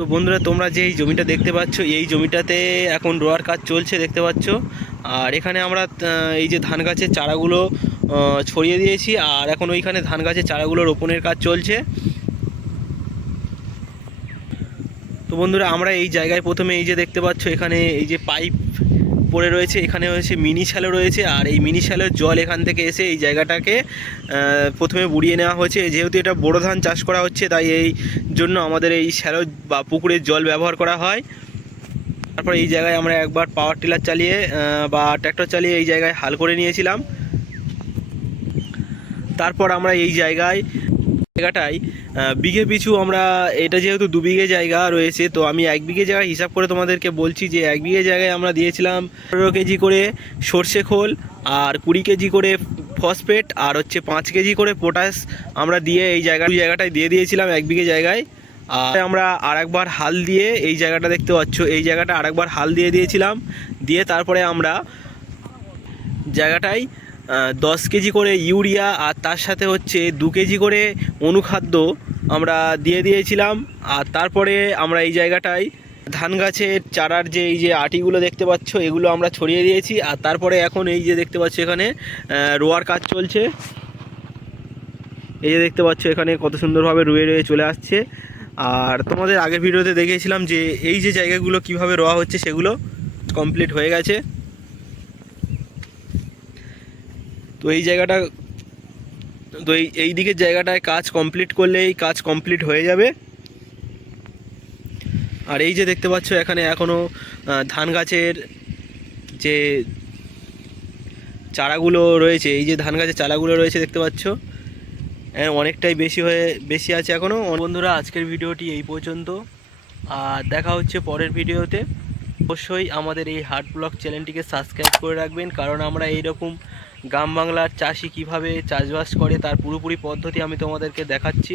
তো বন্ধুরা, তোমরা যে এই জমিটা দেখতে পাচ্ছ, এই জমিটাতে এখন রোয়ার কাজ চলছে দেখতে পাচ্ছ। আর এখানে আমরা এই যে ধান গাছের চারাগুলো ছড়িয়ে দিয়েছি, আর এখন ওইখানে ধান গাছের চারাগুলো রোপণের কাজ চলছে। তো বন্ধুরা, আমরা এই জায়গায় প্রথমে এই যে দেখতে পাচ্ছ, এখানে এই যে পাইপ পড়ে রয়েছে, এখানে হচ্ছে মিনি শ্যালো রয়েছে। আর এই মিনি শ্যালোর জল এখান থেকে এসে এই জায়গাটাকে প্রথমে বুড়িয়ে নেওয়া হয়েছে। যেহেতু এটা বোরো ধান চাষ করা হচ্ছে, তাই এই জন্য আমাদের এই শ্যালো বা পুকুরের জল ব্যবহার করা হয়। তারপর এই জায়গায় আমরা একবার পাওয়ার টিলার চালিয়ে বা ট্র্যাক্টর চালিয়ে এই জায়গায় হাল করে নিয়েছিলাম। তারপর আমরা এই জায়গাটায় বিঘে পিছু আমরা, এটা যেহেতু 2 বিঘে জায়গা রয়েছে, তো আমি 1 বিঘে জায়গায় হিসাব করে তোমাদেরকে বলছি যে 1 বিঘে জায়গায় আমরা দিয়েছিলাম 15 কেজি করে সর্ষে খোল, আর 20 কেজি করে ফসফেট, আর হচ্ছে 5 কেজি করে পটাশ আমরা দিয়ে এই জায়গাটায় দিয়ে দিয়েছিলাম 1 বিঘে জায়গায়। আর আমরা আরেকবার হাল দিয়ে, এই জায়গাটা দেখতে পাচ্ছ, এই জায়গাটা আরেকবার হাল দিয়ে দিয়েছিলাম। দিয়ে তারপরে আমরা জায়গাটায় 10 কেজি করে ইউরিয়া, আর তার সাথে হচ্ছে 2 কেজি করে অনুখাদ্য আমরা দিয়ে দিয়েছিলাম। আর তারপরে আমরা এই জায়গাটায় ধান গাছের চারার যে এই যে আটিগুলো দেখতে পাচ্ছ, এগুলো আমরা ছড়িয়ে দিয়েছি। আর তারপরে এখন এই যে দেখতে পাচ্ছ, এখানে রোয়ার কাজ চলছে। এই যে দেখতে পাচ্ছ, এখানে কত সুন্দরভাবে রুয়ে চলে আসছে। আর তোমাদের আগের ভিডিওতে দেখিয়েছিলাম যে এই যে জায়গাগুলো কিভাবে রোয়া হচ্ছে, সেগুলো কমপ্লিট হয়ে গেছে। তো এই জায়গাটা, তো এই দিকের জায়গাটায় কাজ কমপ্লিট করলেই কাজ কমপ্লিট হয়ে যাবে। আর এই যে দেখতে পাচ্ছ, এখানে এখনও ধান গাছের যে চারাগুলো রয়েছে, এই যে ধান গাছের চারাগুলো রয়েছে দেখতে পাচ্ছ, অনেকটাই বেশি আছে এখনও। বন্ধুরা, আজকের ভিডিওটি এই পর্যন্ত, আর দেখা হচ্ছে পরের ভিডিওতে। অবশ্যই আমাদের এই হাট ব্লগ চ্যানেলটিকে সাবস্ক্রাইব করে রাখবেন, কারণ আমরা এইরকম গ্রাম বাংলার চাষি কীভাবে চাষবাস করে তার পুরোপুরি পদ্ধতি আমি তোমাদেরকে দেখাচ্ছি।